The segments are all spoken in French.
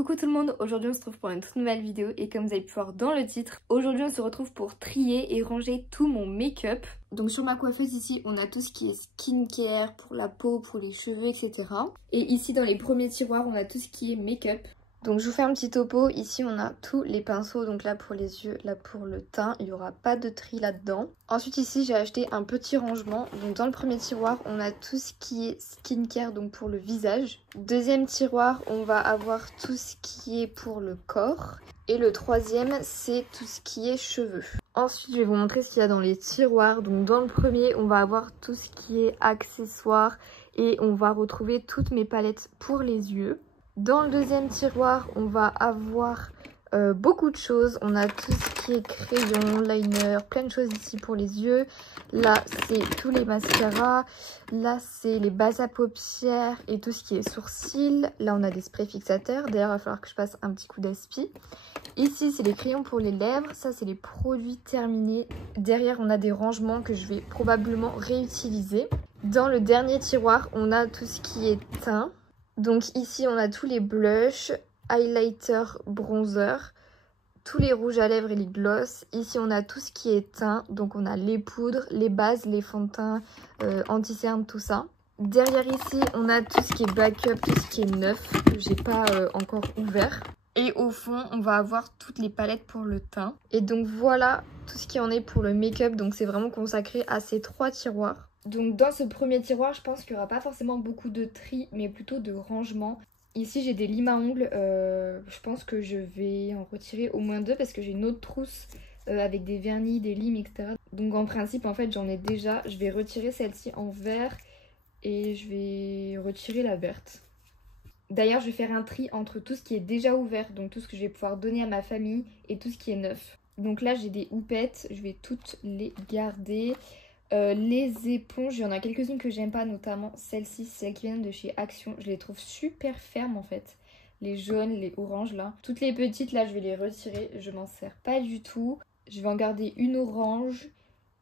Coucou tout le monde, aujourd'hui on se retrouve pour une toute nouvelle vidéo et comme vous avez pu voir dans le titre, aujourd'hui on se retrouve pour trier et ranger tout mon make-up. Donc sur ma coiffeuse ici on a tout ce qui est skincare, pour la peau, pour les cheveux, etc. Et ici dans les premiers tiroirs on a tout ce qui est make-up. Donc je vous fais un petit topo, ici on a tous les pinceaux, donc là pour les yeux, là pour le teint, il n'y aura pas de tri là-dedans. Ensuite ici j'ai acheté un petit rangement, donc dans le premier tiroir on a tout ce qui est skincare, donc pour le visage. Deuxième tiroir on va avoir tout ce qui est pour le corps. Et le troisième c'est tout ce qui est cheveux. Ensuite je vais vous montrer ce qu'il y a dans les tiroirs, donc dans le premier on va avoir tout ce qui est accessoires et on va retrouver toutes mes palettes pour les yeux. Dans le deuxième tiroir, on va avoir beaucoup de choses. On a tout ce qui est crayon, liner, plein de choses ici pour les yeux. Là, c'est tous les mascaras. Là, c'est les bases à paupières et tout ce qui est sourcils. Là, on a des sprays fixateurs. D'ailleurs, il va falloir que je passe un petit coup d'aspi. Ici, c'est les crayons pour les lèvres. Ça, c'est les produits terminés. Derrière, on a des rangements que je vais probablement réutiliser. Dans le dernier tiroir, on a tout ce qui est teint. Donc ici on a tous les blushs, highlighter, bronzer, tous les rouges à lèvres et les gloss. Ici on a tout ce qui est teint, donc on a les poudres, les bases, les fonds de teint, anti-cerne, tout ça. Derrière ici on a tout ce qui est backup, tout ce qui est neuf, que j'ai pas encore ouvert. Et au fond on va avoir toutes les palettes pour le teint. Et donc voilà tout ce qui en est pour le make-up, donc c'est vraiment consacré à ces trois tiroirs. Donc dans ce premier tiroir, je pense qu'il n'y aura pas forcément beaucoup de tri, mais plutôt de rangement. Ici j'ai des limes à ongles, je pense que je vais en retirer au moins deux parce que j'ai une autre trousse avec des vernis, des limes, etc. Donc en principe en fait j'en ai déjà, je vais retirer celle-ci en vert et je vais retirer la verte. D'ailleurs je vais faire un tri entre tout ce qui est déjà ouvert, donc tout ce que je vais pouvoir donner à ma famille et tout ce qui est neuf. Donc là j'ai des houpettes, je vais toutes les garder. Les éponges, il y en a quelques-unes que j'aime pas, notamment celles-ci, celles qui viennent de chez Action. Je les trouve super fermes en fait. Les jaunes, les oranges là. Toutes les petites là, je vais les retirer. Je m'en sers pas du tout. Je vais en garder une orange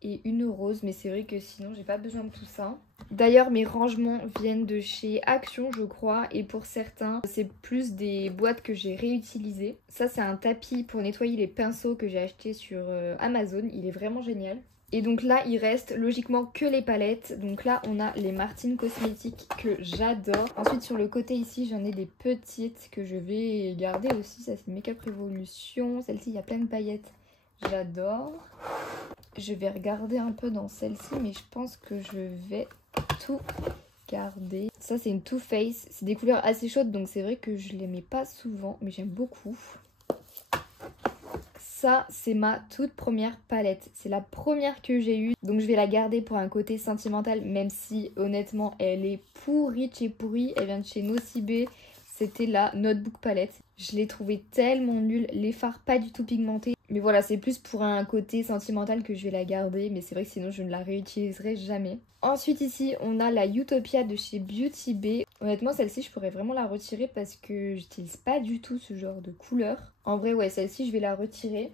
et une rose. Mais c'est vrai que sinon, j'ai pas besoin de tout ça. D'ailleurs, mes rangements viennent de chez Action, je crois. Et pour certains, c'est plus des boîtes que j'ai réutilisées. Ça, c'est un tapis pour nettoyer les pinceaux que j'ai acheté sur Amazon. Il est vraiment génial. Et donc là, il reste logiquement que les palettes. Donc là, on a les Martine Cosmetics que j'adore. Ensuite, sur le côté ici, j'en ai des petites que je vais garder aussi. Ça, c'est Makeup Revolution. Celle-ci, il y a plein de paillettes. J'adore. Je vais regarder un peu dans celle-ci, mais je pense que je vais tout garder. Ça, c'est une Too Faced. C'est des couleurs assez chaudes, donc c'est vrai que je les mets pas souvent, mais j'aime beaucoup. Ça, c'est ma toute première palette. C'est la première que j'ai eue. Donc je vais la garder pour un côté sentimental, même si honnêtement, elle est pourrie de chez pourrie. Elle vient de chez Nocibé. C'était la Notebook palette. Je l'ai trouvée tellement nulle. Les fards pas du tout pigmentés. Mais voilà, c'est plus pour un côté sentimental que je vais la garder. Mais c'est vrai que sinon, je ne la réutiliserai jamais. Ensuite ici, on a la Utopia de chez Beauty Bay. Honnêtement, celle-ci, je pourrais vraiment la retirer parce que j'utilise pas du tout ce genre de couleur. En vrai, ouais, celle-ci, je vais la retirer.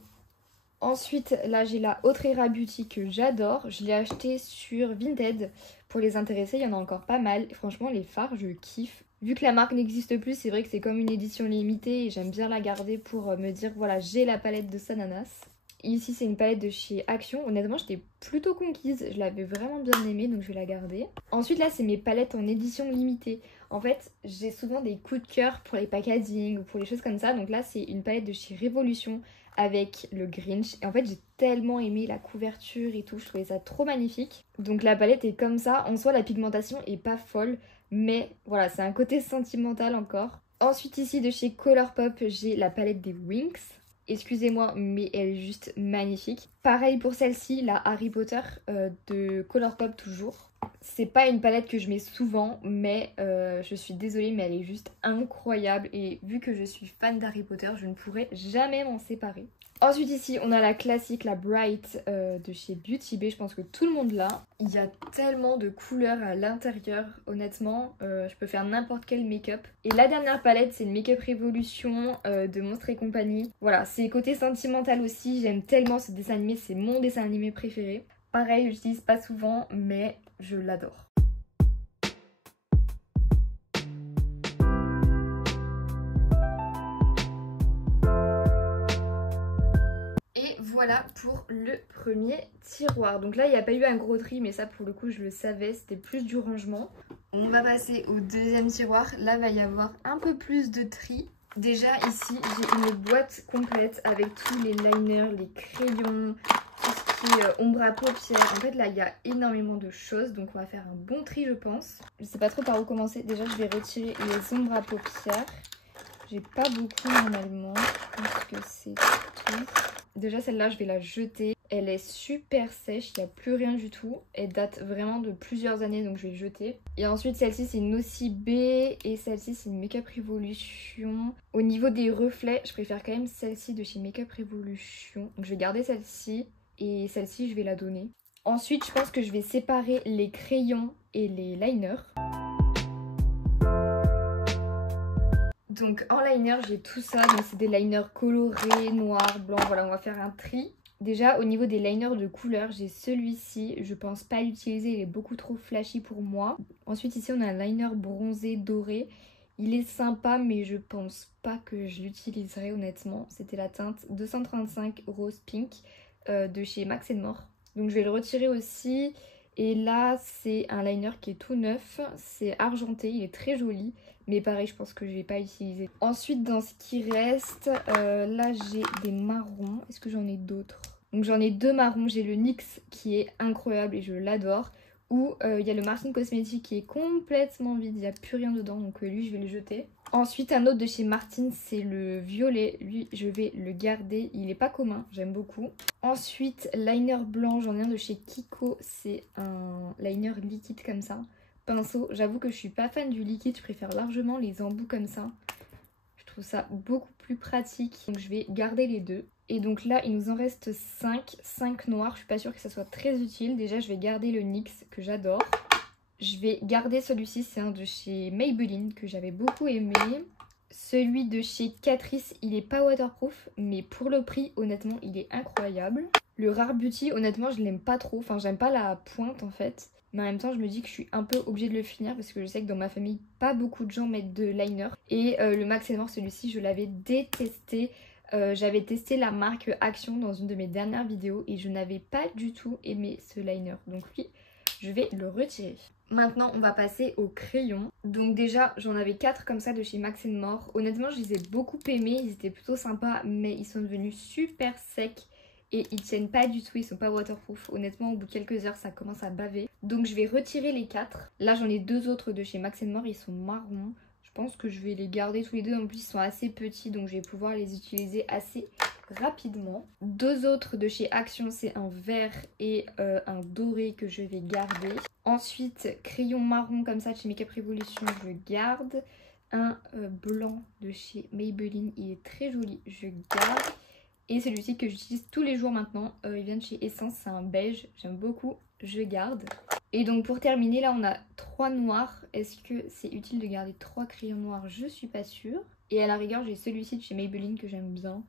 Ensuite, là, j'ai la Autrera Beauty que j'adore. Je l'ai achetée sur Vinted. Pour les intéressés, il y en a encore pas mal. Franchement, les fards, je kiffe. Vu que la marque n'existe plus, c'est vrai que c'est comme une édition limitée et j'aime bien la garder pour me dire, voilà, j'ai la palette de Sananas. Ici, c'est une palette de chez Action. Honnêtement, j'étais plutôt conquise. Je l'avais vraiment bien aimée, donc je vais la garder. Ensuite, là, c'est mes palettes en édition limitée. En fait, j'ai souvent des coups de cœur pour les packaging ou pour les choses comme ça. Donc là, c'est une palette de chez Révolution avec le Grinch. Et en fait, j'ai tellement aimé la couverture et tout. Je trouvais ça trop magnifique. Donc la palette est comme ça. En soi, la pigmentation est pas folle. Mais voilà, c'est un côté sentimental encore. Ensuite, ici, de chez Colourpop, j'ai la palette des Winx. Excusez-moi, mais elle est juste magnifique. Pareil pour celle-ci, la Harry Potter de Colourpop toujours. C'est pas une palette que je mets souvent, mais je suis désolée, mais elle est juste incroyable. Et vu que je suis fan d'Harry Potter, je ne pourrais jamais m'en séparer. Ensuite ici, on a la classique, la Bright de chez Beauty Bay. Je pense que tout le monde l'a. Il y a tellement de couleurs à l'intérieur. Honnêtement, je peux faire n'importe quel make-up. Et la dernière palette, c'est le Makeup Revolution de Monstres et compagnie. Voilà, c'est côté sentimental aussi. J'aime tellement ce dessin animé. C'est mon dessin animé préféré. Pareil, je l'utilise pas souvent, mais je l'adore. voilà pour le premier tiroir. Donc là il n'y a pas eu un gros tri, mais ça pour le coup je le savais, c'était plus du rangement. On va passer au deuxième tiroir. Là va y avoir un peu plus de tri. Déjà ici j'ai une boîte complète avec tous les liners, les crayons, tout ce qui est ombre à paupières. En fait là il y a énormément de choses, donc on va faire un bon tri je pense. Je sais pas trop par où commencer. Déjà je vais retirer les ombres à paupières. J'ai pas beaucoup normalement, je pense que c'est tout. Déjà celle-là je vais la jeter. Elle est super sèche, il n'y a plus rien du tout. Elle date vraiment de plusieurs années donc je vais jeter. Et ensuite celle-ci c'est une Ossi B et celle-ci c'est une Makeup Revolution. Au niveau des reflets, je préfère quand même celle-ci de chez Makeup Revolution. Donc je vais garder celle-ci et celle-ci je vais la donner. Ensuite je pense que je vais séparer les crayons et les liners. Donc en liner j'ai tout ça, donc c'est des liners colorés, noirs, blancs, voilà on va faire un tri. Déjà au niveau des liners de couleur j'ai celui-ci, je pense pas l'utiliser, il est beaucoup trop flashy pour moi. Ensuite ici on a un liner bronzé doré, il est sympa mais je pense pas que je l'utiliserai honnêtement. C'était la teinte 235 Rose Pink de chez Max & More. Donc je vais le retirer aussi. Et là c'est un liner qui est tout neuf, c'est argenté, il est très joli. Mais pareil, je pense que je vais pas utiliser. Ensuite, dans ce qui reste, là j'ai des marrons. Est-ce que j'en ai d'autres? Donc j'en ai deux marrons. J'ai le NYX qui est incroyable et je l'adore. Ou il y a le Martin Cosmetics qui est complètement vide, il n'y a plus rien dedans. Donc lui, je vais le jeter. Ensuite, un autre de chez Martin, c'est le violet. Lui, je vais le garder. Il n'est pas commun, j'aime beaucoup. Ensuite, liner blanc, j'en ai un de chez Kiko. C'est un liner liquide comme ça. Pinceau, j'avoue que je suis pas fan du liquide, je préfère largement les embouts comme ça. Je trouve ça beaucoup plus pratique. Donc je vais garder les deux. Et donc là, il nous en reste 5 noirs. Je suis pas sûre que ça soit très utile. Déjà, je vais garder le NYX que j'adore. Je vais garder celui-ci, c'est un de chez Maybelline que j'avais beaucoup aimé. Celui de chez Catrice, il est pas waterproof, mais pour le prix, honnêtement, il est incroyable. Le Rare Beauty, honnêtement, je l'aime pas trop. Enfin, j'aime pas la pointe en fait. Mais en même temps, je me dis que je suis un peu obligée de le finir parce que je sais que dans ma famille, pas beaucoup de gens mettent de liner. Et le Max & More, celui-ci, je l'avais détesté. J'avais testé la marque Action dans une de mes dernières vidéos et je n'avais pas du tout aimé ce liner. Donc oui, je vais le retirer. Maintenant, on va passer au crayon. Donc déjà, j'en avais 4 comme ça de chez Max & More. Honnêtement, je les ai beaucoup aimés. Ils étaient plutôt sympas, mais ils sont devenus super secs. Et ils tiennent pas du tout, ils sont pas waterproof. Honnêtement, au bout de quelques heures, ça commence à baver. Donc je vais retirer les 4. Là, j'en ai 2 autres de chez Max & More, ils sont marrons. Je pense que je vais les garder tous les deux. En plus, ils sont assez petits, donc je vais pouvoir les utiliser assez rapidement. 2 autres de chez Action, c'est un vert et un doré que je vais garder. Ensuite, crayon marron comme ça de chez Makeup Revolution, je garde. Un blanc de chez Maybelline, il est très joli, je garde. Et celui-ci que j'utilise tous les jours maintenant, il vient de chez Essence, c'est un beige, j'aime beaucoup, je garde. Et donc pour terminer, là on a 3 noirs. Est-ce que c'est utile de garder 3 crayons noirs? Je suis pas sûre. Et à la rigueur, j'ai celui-ci de chez Maybelline que j'aime bien.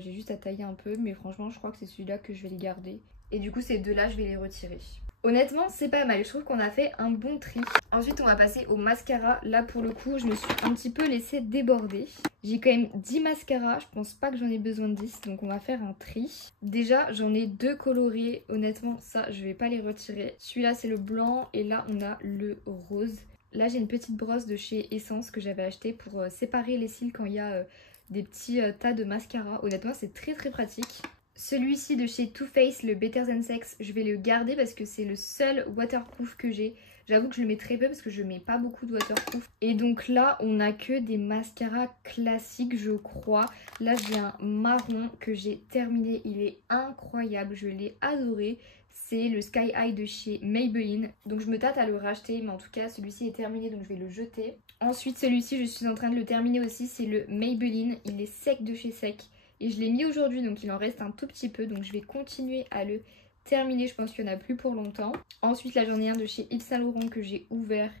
J'ai juste à tailler un peu, mais franchement je crois que c'est celui-là que je vais les garder. Et du coup ces deux-là, je vais les retirer. Honnêtement, c'est pas mal, je trouve qu'on a fait un bon tri. Ensuite, on va passer au mascara. Là, pour le coup, je me suis un petit peu laissée déborder. J'ai quand même 10 mascaras, je pense pas que j'en ai besoin de 10, donc on va faire un tri. Déjà, j'en ai 2 colorés, honnêtement, ça, je vais pas les retirer. Celui-là, c'est le blanc, et là, on a le rose. Là, j'ai une petite brosse de chez Essence que j'avais achetée pour séparer les cils quand il y a des petits tas de mascara. Honnêtement, c'est très très pratique. Celui-ci de chez Too Faced, le Better Than Sex, je vais le garder parce que c'est le seul waterproof que j'ai. J'avoue que je le mets très peu parce que je mets pas beaucoup de waterproof. Et donc là, on a que des mascaras classiques, je crois. Là, j'ai un marron que j'ai terminé. Il est incroyable, je l'ai adoré. C'est le Sky High de chez Maybelline. Donc je me tâte à le racheter, mais en tout cas, celui-ci est terminé, donc je vais le jeter. Ensuite, celui-ci, je suis en train de le terminer aussi. C'est le Maybelline. Il est sec de chez Sec. Et je l'ai mis aujourd'hui, donc il en reste un tout petit peu. Donc je vais continuer à le terminer. Je pense qu'il n'y en a plus pour longtemps. Ensuite, là, j'en ai un de chez Yves Saint Laurent que j'ai ouvert.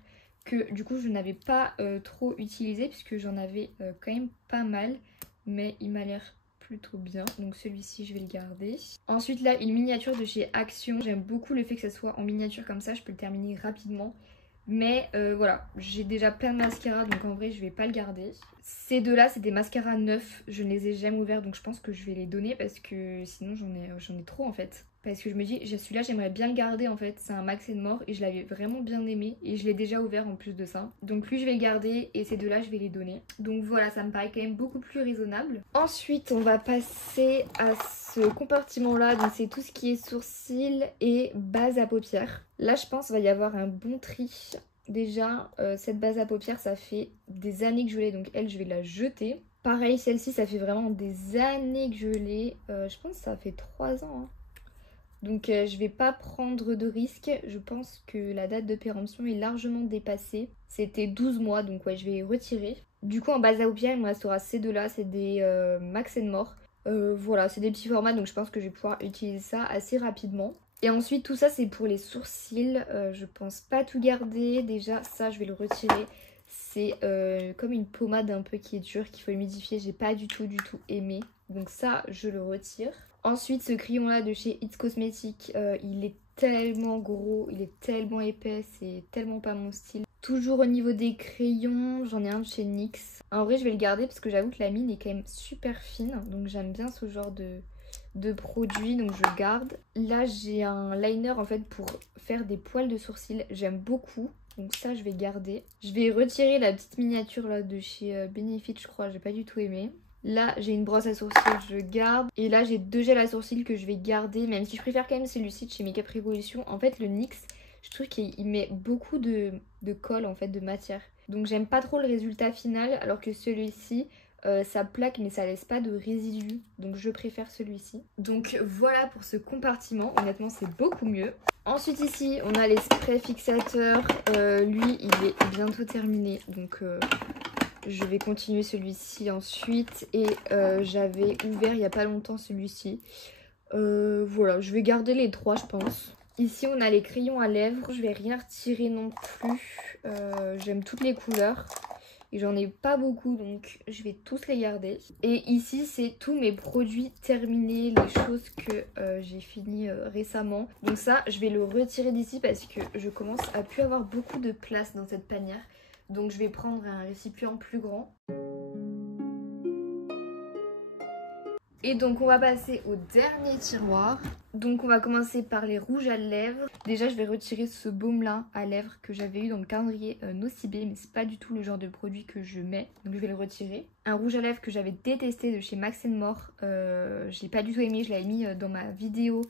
Que du coup, je n'avais pas trop utilisé. Puisque j'en avais quand même pas mal. Mais il m'a l'air plutôt bien. Donc celui-ci, je vais le garder. Ensuite, là, une miniature de chez Action. J'aime beaucoup le fait que ça soit en miniature comme ça. Je peux le terminer rapidement. Mais voilà, j'ai déjà plein de mascara, donc en vrai je vais pas le garder. Ces deux là c'est des mascaras neufs, je ne les ai jamais ouverts donc je pense que je vais les donner parce que sinon j'en ai trop en fait. Parce que je me dis, celui-là j'aimerais bien le garder en fait, c'est un Max & More et je l'avais vraiment bien aimé et je l'ai déjà ouvert en plus de ça. Donc lui je vais le garder et ces deux-là je vais les donner. Donc voilà, ça me paraît quand même beaucoup plus raisonnable. Ensuite on va passer à ce compartiment-là, donc c'est tout ce qui est sourcils et base à paupières. Là je pense qu'il va y avoir un bon tri. Déjà cette base à paupières ça fait des années que je l'ai donc elle je vais la jeter. Pareil celle-ci ça fait vraiment des années que je l'ai, je pense que ça fait 3 ans hein. Donc je vais pas prendre de risque, je pense que la date de péremption est largement dépassée. C'était 12 mois donc ouais je vais retirer. Du coup en base à paupières il me restera ces deux là, c'est des Max & More. Voilà c'est des petits formats donc je pense que je vais pouvoir utiliser ça assez rapidement. Et ensuite tout ça c'est pour les sourcils, je pense pas tout garder, déjà ça je vais le retirer. C'est comme une pommade un peu qui est dure, qu'il faut humidifier, j'ai pas du tout aimé. Donc ça je le retire. Ensuite ce crayon là de chez It's Cosmetics, il est tellement gros, il est tellement épais, c'est tellement pas mon style. Toujours au niveau des crayons, j'en ai un de chez NYX. En vrai je vais le garder parce que j'avoue que la mine est quand même super fine, donc j'aime bien ce genre de produit, donc je garde. Là j'ai un liner en fait pour faire des poils de sourcils, j'aime beaucoup. Donc ça je vais garder. Je vais retirer la petite miniature là de chez Benefit je crois, j'ai pas du tout aimé. Là j'ai une brosse à sourcils, je garde. Et là j'ai 2 gels à sourcils que je vais garder, même si je préfère quand même celui-ci de chez Makeup Revolution. En fait le NYX, je trouve qu'il met beaucoup de colle en fait, de matière. Donc j'aime pas trop le résultat final, alors que celui-ci, ça plaque mais ça laisse pas de résidus. Donc je préfère celui-ci. Donc voilà pour ce compartiment, honnêtement c'est beaucoup mieux. Ensuite ici on a les sprays fixateurs, lui il est bientôt terminé donc je vais continuer celui-ci ensuite. Et j'avais ouvert il n'y a pas longtemps celui-ci. Voilà, je vais garder les 3 je pense. Ici on a les crayons à lèvres, je vais rien retirer non plus. J'aime toutes les couleurs. Et j'en ai pas beaucoup donc je vais tous les garder. Et ici c'est tous mes produits terminés, les choses que j'ai fini récemment. Donc ça je vais le retirer d'ici parce que je commence à plus avoir beaucoup de place dans cette panière. Donc je vais prendre un récipient plus grand. Et donc on va passer au dernier tiroir. Donc on va commencer par les rouges à lèvres. Déjà je vais retirer ce baume là à lèvres que j'avais eu dans le calendrier Nocibé, mais c'est pas du tout le genre de produit que je mets, donc je vais le retirer. Un rouge à lèvres que j'avais détesté de chez Max & More, je l'ai pas du tout aimé, je l'avais mis dans ma vidéo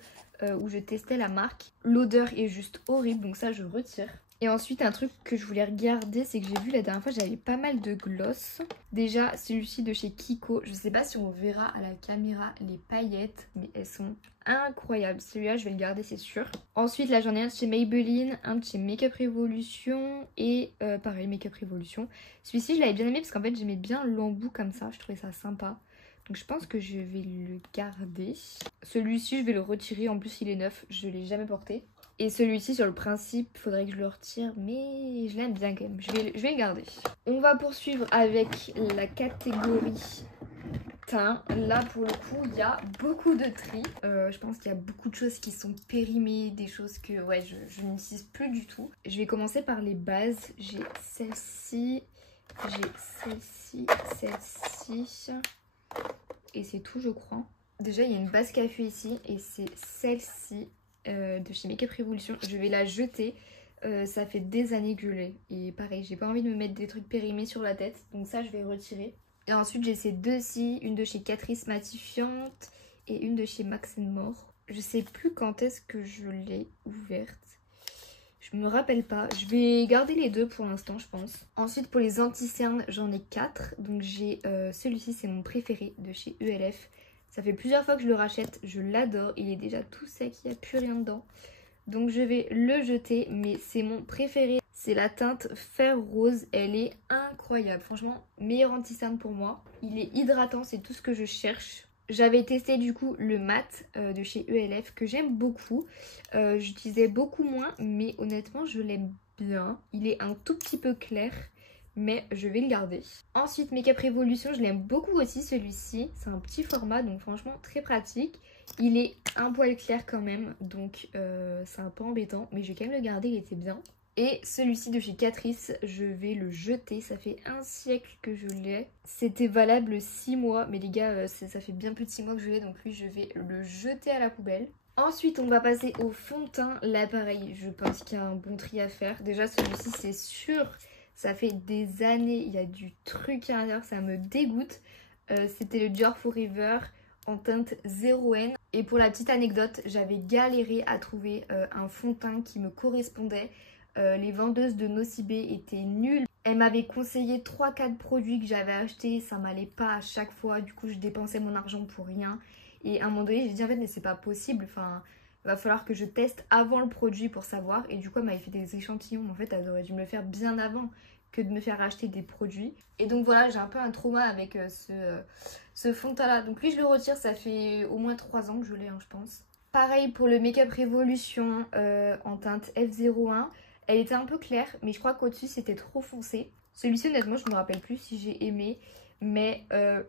où je testais la marque. L'odeur est juste horrible donc ça je retire. Et ensuite un truc que je voulais regarder, c'est que j'ai vu la dernière fois j'avais pas mal de gloss. Déjà celui-ci de chez Kiko, je sais pas si on verra à la caméra les paillettes, mais elles sont incroyables. Celui-là je vais le garder c'est sûr. Ensuite là j'en ai un de chez Maybelline, un de chez Makeup Revolution et pareil Makeup Revolution. Celui-ci je l'avais bien aimé parce qu'en fait j'aimais bien l'embout comme ça, je trouvais ça sympa. Donc je pense que je vais le garder. Celui-ci je vais le retirer, en plus il est neuf, je l'ai jamais porté. Et celui-ci sur le principe, il faudrait que je le retire, mais je l'aime bien quand même, je vais le garder. On va poursuivre avec la catégorie teint. Là pour le coup il y a beaucoup de tri. Je pense qu'il y a beaucoup de choses qui sont périmées, des choses que ouais, je n'utilise plus du tout. Je vais commencer par les bases. J'ai celle-ci, celle-ci. Et c'est tout je crois. Déjà il y a une base café ici et c'est celle-ci. De chez Makeup Revolution, je vais la jeter, ça fait des années que je l'ai et pareil j'ai pas envie de me mettre des trucs périmés sur la tête donc ça je vais retirer. Et ensuite j'ai ces deux-ci, une de chez Catrice Matifiante et une de chez Max & More. Je sais plus quand est-ce que je l'ai ouverte, je me rappelle pas, je vais garder les deux pour l'instant je pense. Ensuite pour les anti-cernes j'en ai 4, donc j'ai celui-ci c'est mon préféré de chez ELF. Ça fait plusieurs fois que je le rachète, je l'adore, il est déjà tout sec, il n'y a plus rien dedans. Donc je vais le jeter, mais c'est mon préféré. C'est la teinte Fer Rose, elle est incroyable. Franchement, meilleur anti-cerne pour moi. Il est hydratant, c'est tout ce que je cherche. J'avais testé du coup le mat de chez ELF que j'aime beaucoup. J'utilisais beaucoup moins, mais honnêtement je l'aime bien. Il est un tout petit peu clair. Mais je vais le garder. Ensuite Makeup Revolution, je l'aime beaucoup aussi celui-ci. C'est un petit format donc franchement très pratique. Il est un poil clair quand même donc c'est un peu embêtant mais je vais quand même le garder, il était bien. Et celui-ci de chez Catrice, je vais le jeter. Ça fait un siècle que je l'ai. C'était valable 6 mois. Mais les gars, ça fait bien plus de 6 mois que je l'ai. Donc lui, je vais le jeter à la poubelle. Ensuite, on va passer au fond de teint. Là, pareil, je pense qu'il y a un bon tri à faire. Déjà, celui-ci, c'est sûr. Ça fait des années. Il y a du truc à l'intérieur. Ça me dégoûte. C'était le Dior Forever en teinte 0N. Et pour la petite anecdote, j'avais galéré à trouver un fond de teint qui me correspondait. Les vendeuses de Nocibé étaient nulles. Elles m'avaient conseillé 3-4 produits que j'avais achetés. Ça m'allait pas à chaque fois. Du coup, je dépensais mon argent pour rien. Et à un moment donné, j'ai dit en fait, mais c'est pas possible. Enfin, il va falloir que je teste avant le produit pour savoir. Et du coup, elle m'avait fait des échantillons. En fait, elle aurait dû me le faire bien avant que de me faire acheter des produits. Et donc voilà, j'ai un peu un trauma avec ce fond de teint là. Donc lui, je le retire. Ça fait au moins 3 ans que je l'ai, hein, je pense. Pareil pour le Make Up Revolution en teinte F01. Elle était un peu claire, mais je crois qu'au-dessus, c'était trop foncé. Celui-ci, honnêtement, je ne me rappelle plus si j'ai aimé. Mais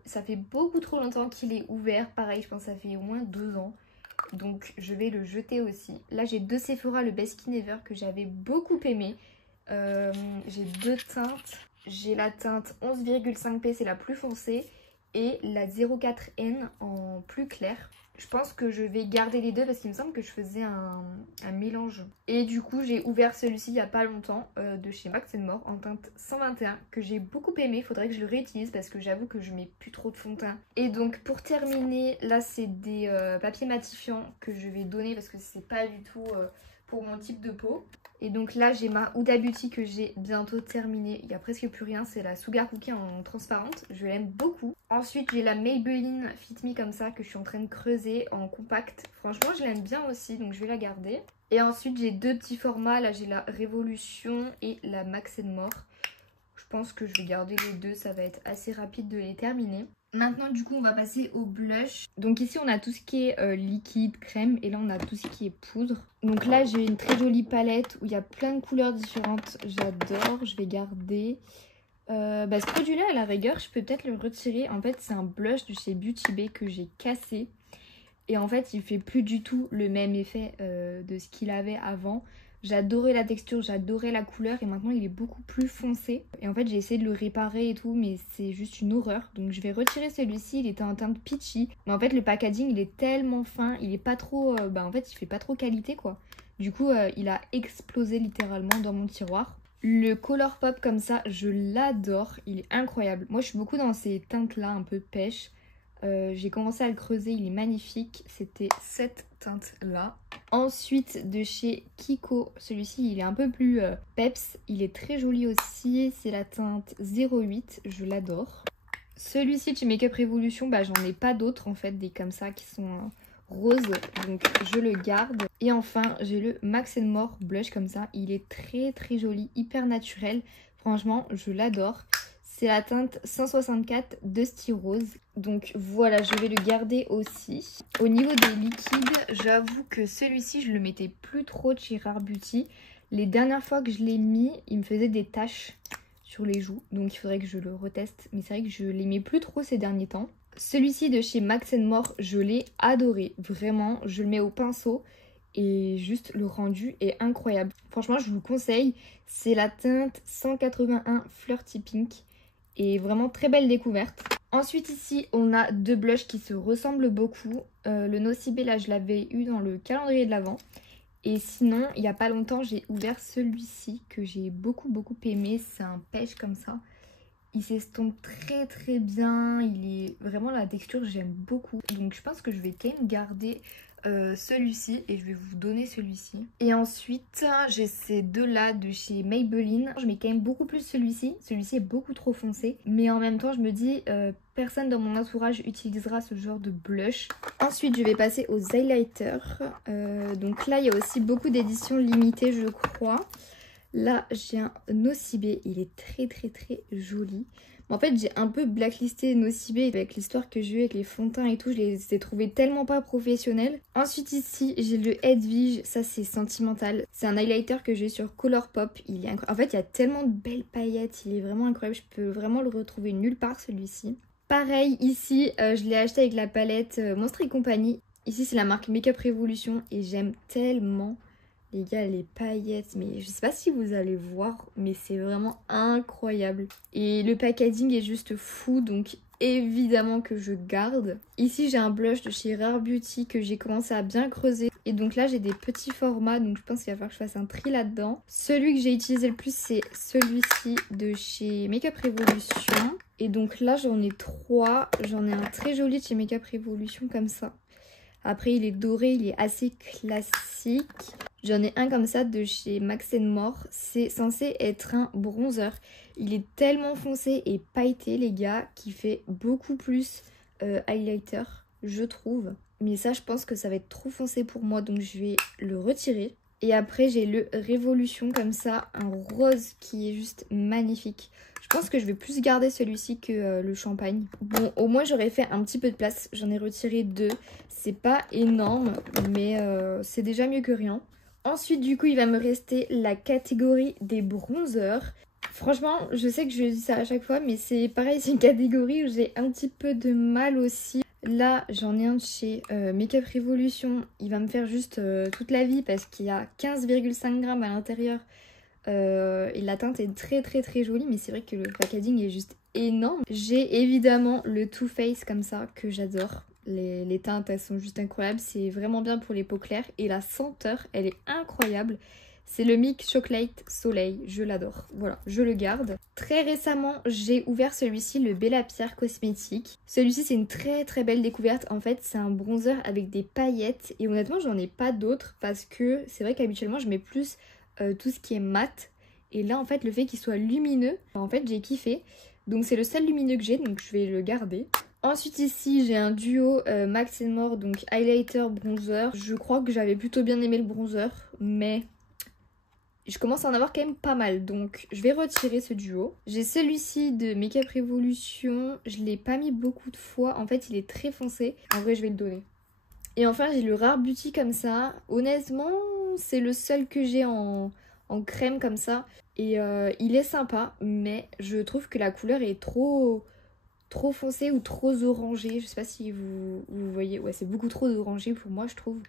ça fait beaucoup trop longtemps qu'il est ouvert. Pareil, je pense que ça fait au moins 2 ans. Donc je vais le jeter aussi. Là, j'ai 2 Sephora, le Best Skin Ever, que j'avais beaucoup aimé. J'ai 2 teintes. J'ai la teinte 11,5P, c'est la plus foncée. Et la 04N en plus clair. Je pense que je vais garder les deux parce qu'il me semble que je faisais un mélange. Et du coup, j'ai ouvert celui-ci il n'y a pas longtemps de chez Max More en teinte 121 que j'ai beaucoup aimé. Il faudrait que je le réutilise parce que j'avoue que je mets plus trop de fond de teint. Et donc pour terminer, là c'est des papiers matifiants que je vais donner parce que c'est pas du tout pour mon type de peau. Et donc là j'ai ma Huda Beauty que j'ai bientôt terminée. Il n'y a presque plus rien, c'est la Sugar Cookie en transparente. Je l'aime beaucoup. Ensuite j'ai la Maybelline Fit Me comme ça que je suis en train de creuser en compact. Franchement je l'aime bien aussi donc je vais la garder. Et ensuite j'ai 2 petits formats. Là j'ai la Révolution et la Max More. Je pense que je vais garder les deux, ça va être assez rapide de les terminer. Maintenant du coup on va passer au blush. Donc ici on a tout ce qui est liquide, crème et là on a tout ce qui est poudre. Donc là j'ai une très jolie palette où il y a plein de couleurs différentes. J'adore, je vais garder. Ce produit là à la rigueur je peux peut-être le retirer. En fait c'est un blush de chez Beauty Bay que j'ai cassé. Et en fait il fait plus du tout le même effet de ce qu'il avait avant. J'adorais la texture, j'adorais la couleur et maintenant il est beaucoup plus foncé. Et en fait j'ai essayé de le réparer et tout mais c'est juste une horreur. Donc je vais retirer celui-ci, il était en teinte peachy. Mais en fait le packaging il est tellement fin, il est pas trop... en fait il fait pas trop qualité quoi. Du coup il a explosé littéralement dans mon tiroir. Le Color Pop comme ça, je l'adore, il est incroyable. Moi je suis beaucoup dans ces teintes là un peu pêche. J'ai commencé à le creuser, il est magnifique. C'était cette teinte là. Ensuite de chez Kiko, celui-ci il est un peu plus peps. Il est très joli aussi, c'est la teinte 08, je l'adore. Celui-ci de chez Make Up Revolution, j'en ai pas d'autres en fait, des comme ça qui sont roses. Donc je le garde. Et enfin j'ai le Max More blush comme ça. Il est très très joli, hyper naturel. Franchement je l'adore. C'est la teinte 164 Dusty Rose. Donc voilà, je vais le garder aussi. Au niveau des liquides, j'avoue que celui-ci, je le mettais plus trop de chez Rare Beauty. Les dernières fois que je l'ai mis, il me faisait des taches sur les joues. Donc il faudrait que je le reteste. Mais c'est vrai que je l'aimais plus trop ces derniers temps. Celui-ci de chez Max More, je l'ai adoré. Vraiment, je le mets au pinceau. Et juste le rendu est incroyable. Franchement, je vous le conseille. C'est la teinte 181 Flirty Pink. Et vraiment très belle découverte. Ensuite ici on a 2 blushs qui se ressemblent beaucoup. Le Nocibé là je l'avais eu dans le calendrier de l'Avent. Et sinon il n'y a pas longtemps j'ai ouvert celui-ci que j'ai beaucoup aimé. C'est un pêche comme ça. Il s'estompe très très bien. Il est vraiment la texture j'aime beaucoup. Donc je pense que je vais quand même garder celui-ci et je vais vous donner celui-ci. Et ensuite j'ai ces 2 là de chez Maybelline. Je mets quand même beaucoup plus celui-ci. Celui-ci est beaucoup trop foncé. Mais en même temps je me dis personne dans mon entourage utilisera ce genre de blush. Ensuite je vais passer aux highlighters. Donc là il y a aussi beaucoup d'éditions limitées je crois. Là j'ai un Nocibé. Il est très joli. En fait j'ai un peu blacklisté Nocibé avec l'histoire que j'ai eu avec les fonds de teint et tout, je les ai trouvés tellement pas professionnels. Ensuite ici j'ai le Edwige, ça c'est sentimental. C'est un highlighter que j'ai sur Colourpop, il est incroyable. En fait il y a tellement de belles paillettes, il est vraiment incroyable, je peux vraiment le retrouver nulle part celui-ci. Pareil ici je l'ai acheté avec la palette Monstres et compagnie. Ici c'est la marque Make Up Revolution et j'aime tellement Les gars, les paillettes, mais je sais pas si vous allez voir, mais c'est vraiment incroyable. Et le packaging est juste fou, donc évidemment que je garde. Ici, j'ai un blush de chez Rare Beauty que j'ai commencé à bien creuser. Et donc là, j'ai des petits formats, donc je pense qu'il va falloir que je fasse un tri là-dedans. Celui que j'ai utilisé le plus, c'est celui-ci de chez Makeup Revolution. Et donc là, j'en ai 3. J'en ai un très joli de chez Makeup Revolution comme ça. Après, il est doré, il est assez classique. J'en ai un comme ça de chez Max More. C'est censé être un bronzer. Il est tellement foncé et pailleté, les gars, qui fait beaucoup plus highlighter, je trouve. Mais ça, je pense que ça va être trop foncé pour moi, donc je vais le retirer. Et après, j'ai le Révolution comme ça, un rose qui est juste magnifique. Je pense que je vais plus garder celui-ci que le champagne. Bon, au moins, j'aurais fait un petit peu de place. J'en ai retiré 2. C'est pas énorme, mais c'est déjà mieux que rien. Ensuite, du coup, il va me rester la catégorie des bronzers. Franchement, je sais que je dis ça à chaque fois, mais c'est pareil, c'est une catégorie où j'ai un petit peu de mal aussi. Là, j'en ai un de chez Makeup Revolution. Il va me faire juste toute la vie parce qu'il y a 15,5 grammes à l'intérieur. Et la teinte est très très très jolie, mais c'est vrai que le packaging est juste énorme. J'ai évidemment le Too Faced comme ça, que j'adore. Les teintes, elles sont juste incroyables. C'est vraiment bien pour les peaux claires. Et la senteur, elle est incroyable. C'est le Milk Chocolate Soleil. Je l'adore. Voilà, je le garde. Très récemment, j'ai ouvert celui-ci, le Bella Pierre Cosmétique. Celui-ci, c'est une très très belle découverte. En fait, c'est un bronzer avec des paillettes. Et honnêtement, j'en ai pas d'autres parce que c'est vrai qu'habituellement, je mets plus tout ce qui est mat. Et là, en fait, le fait qu'il soit lumineux, en fait, j'ai kiffé. Donc, c'est le seul lumineux que j'ai, donc je vais le garder. Ensuite ici j'ai un duo Max More, donc highlighter bronzer. Je crois que j'avais plutôt bien aimé le bronzer, mais je commence à en avoir quand même pas mal, donc je vais retirer ce duo. J'ai celui-ci de Makeup Revolution, je l'ai pas mis beaucoup de fois, en fait il est très foncé, en vrai je vais le donner. Et enfin j'ai le Rare Beauty comme ça, honnêtement c'est le seul que j'ai en crème comme ça. Et il est sympa, mais je trouve que la couleur est trop foncé ou trop orangé. Je sais pas si vous voyez. Ouais, c'est beaucoup trop orangé pour moi, je trouve.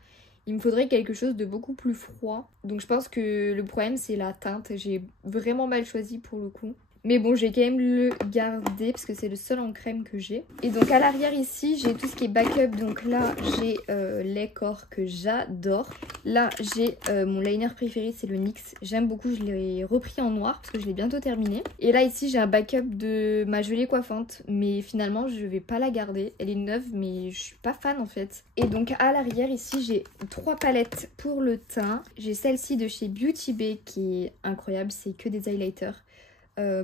Il me faudrait quelque chose de beaucoup plus froid. Donc je pense que le problème, c'est la teinte. J'ai vraiment mal choisi pour le coup. Mais bon, j'ai quand même le garder parce que c'est le seul en crème que j'ai. Et donc à l'arrière ici, j'ai tout ce qui est backup. Donc là, j'ai les corps que j'adore. Là, j'ai mon liner préféré, c'est le NYX. J'aime beaucoup, je l'ai repris en noir parce que je l'ai bientôt terminé. Et là, ici, j'ai un backup de ma gelée coiffante. Mais finalement, je vais pas la garder. Elle est neuve, mais je suis pas fan en fait. Et donc à l'arrière ici, j'ai 3 palettes pour le teint. J'ai celle-ci de chez Beauty Bay qui est incroyable, c'est que des highlighters.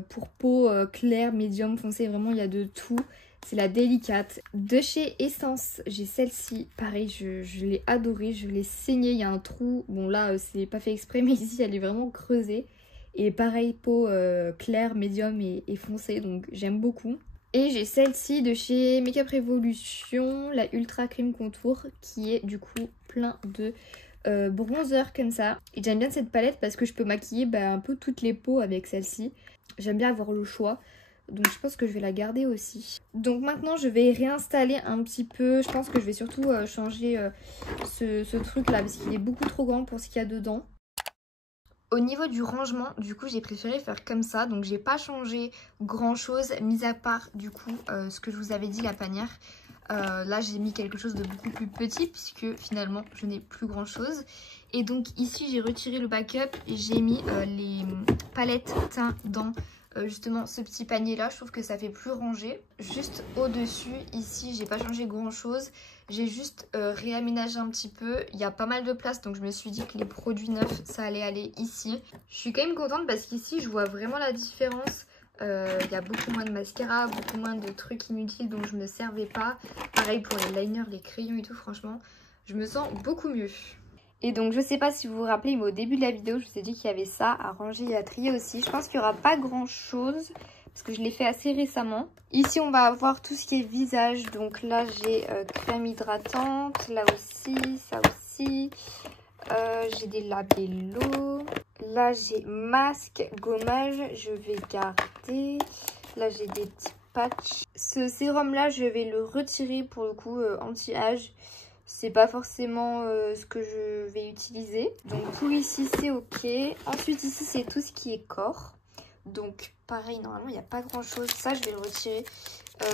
Pour peau claire, médium, foncée, vraiment il y a de tout. C'est la délicate. De chez Essence, j'ai celle-ci. Pareil, je l'ai adorée, je l'ai saignée. Il y a un trou. Bon là, c'est pas fait exprès, mais ici elle est vraiment creusée. Et pareil, peau claire, médium et foncée, donc j'aime beaucoup. Et j'ai celle-ci de chez Makeup Revolution, la Ultra Cream Contour, qui est du coup plein de bronzer comme ça. Et j'aime bien cette palette parce que je peux maquiller un peu toutes les peaux avec celle-ci. J'aime bien avoir le choix, donc je pense que je vais la garder aussi. Donc maintenant je vais réinstaller un petit peu. Je pense que je vais surtout changer ce truc là parce qu'il est beaucoup trop grand pour ce qu'il y a dedans. Au niveau du rangement, du coup j'ai préféré faire comme ça, donc j'ai pas changé grand chose, mis à part du coup ce que je vous avais dit, la panière. Là j'ai mis quelque chose de beaucoup plus petit puisque finalement je n'ai plus grand chose. Et donc ici j'ai retiré le backup et j'ai mis les palettes teint dans justement ce petit panier là. Je trouve que ça fait plus rangé. Juste au dessus ici j'ai pas changé grand chose. J'ai juste réaménagé un petit peu. Il y a pas mal de place donc je me suis dit que les produits neufs ça allait aller ici. Je suis quand même contente parce qu'ici je vois vraiment la différence. Il y a beaucoup moins de mascara, beaucoup moins de trucs inutiles dont je me servais pas. Pareil pour les liners, les crayons et tout, franchement, je me sens beaucoup mieux. Et donc je sais pas si vous vous rappelez, mais au début de la vidéo, je vous ai dit qu'il y avait ça à ranger et à trier aussi. Je pense qu'il n'y aura pas grand chose parce que je l'ai fait assez récemment. Ici, on va avoir tout ce qui est visage. Donc là, j'ai crème hydratante, là aussi, ça aussi. J'ai des labellos. Là, j'ai masque, gommage, je vais garder. Là, j'ai des petits patchs. Ce sérum-là, je vais le retirer pour le coup anti-âge. c'est pas forcément ce que je vais utiliser. Donc tout ici c'est ok. Ensuite ici c'est tout ce qui est corps. Donc pareil, normalement il n'y a pas grand chose. Ça je vais le retirer.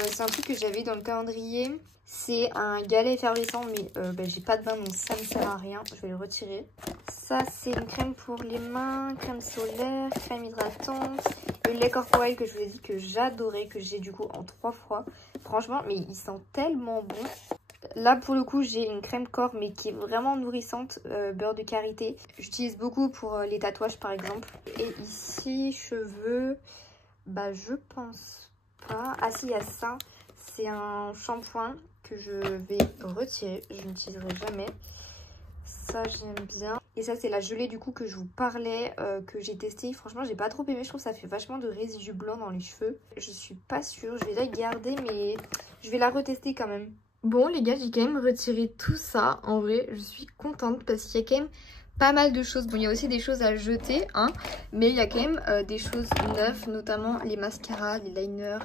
C'est un truc que j'avais dans le calendrier. C'est un galet effervescent mais j'ai pas de bain donc ça ne sert à rien. Je vais le retirer. Ça c'est une crème pour les mains, crème solaire, crème hydratante. Le lait corporel que je vous ai dit que j'adorais, que j'ai du coup en 3 fois. Franchement mais il sent tellement bon. Là pour le coup j'ai une crème corps mais qui est vraiment nourrissante, beurre de karité. J'utilise beaucoup pour les tatouages par exemple. Et ici cheveux, je pense pas. Ah si, il y a ça, c'est un shampoing que je vais retirer, je n'utiliserai jamais. Ça j'aime bien. Et ça c'est la gelée du coup que je vous parlais, que j'ai testé. Franchement j'ai pas trop aimé, je trouve que ça fait vachement de résidus blancs dans les cheveux. Je suis pas sûre, je vais la garder mais je vais la retester quand même. Bon les gars, j'ai quand même retiré tout ça. En vrai je suis contente parce qu'il y a quand même pas mal de choses. Bon il y a aussi des choses à jeter hein, mais il y a quand même des choses neuves, notamment les mascaras, les liners,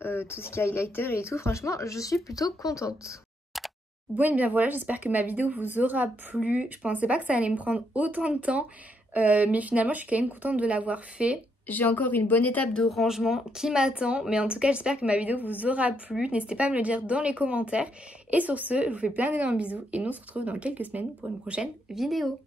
tout ce qui est highlighter et tout. Franchement je suis plutôt contente. Bon et bien voilà, j'espère que ma vidéo vous aura plu. Je pensais pas que ça allait me prendre autant de temps, mais finalement je suis quand même contente de l'avoir fait. J'ai encore une bonne étape de rangement qui m'attend, mais en tout cas j'espère que ma vidéo vous aura plu. N'hésitez pas à me le dire dans les commentaires. Et sur ce, je vous fais plein d'énormes bisous et nous on se retrouve dans quelques semaines pour une prochaine vidéo.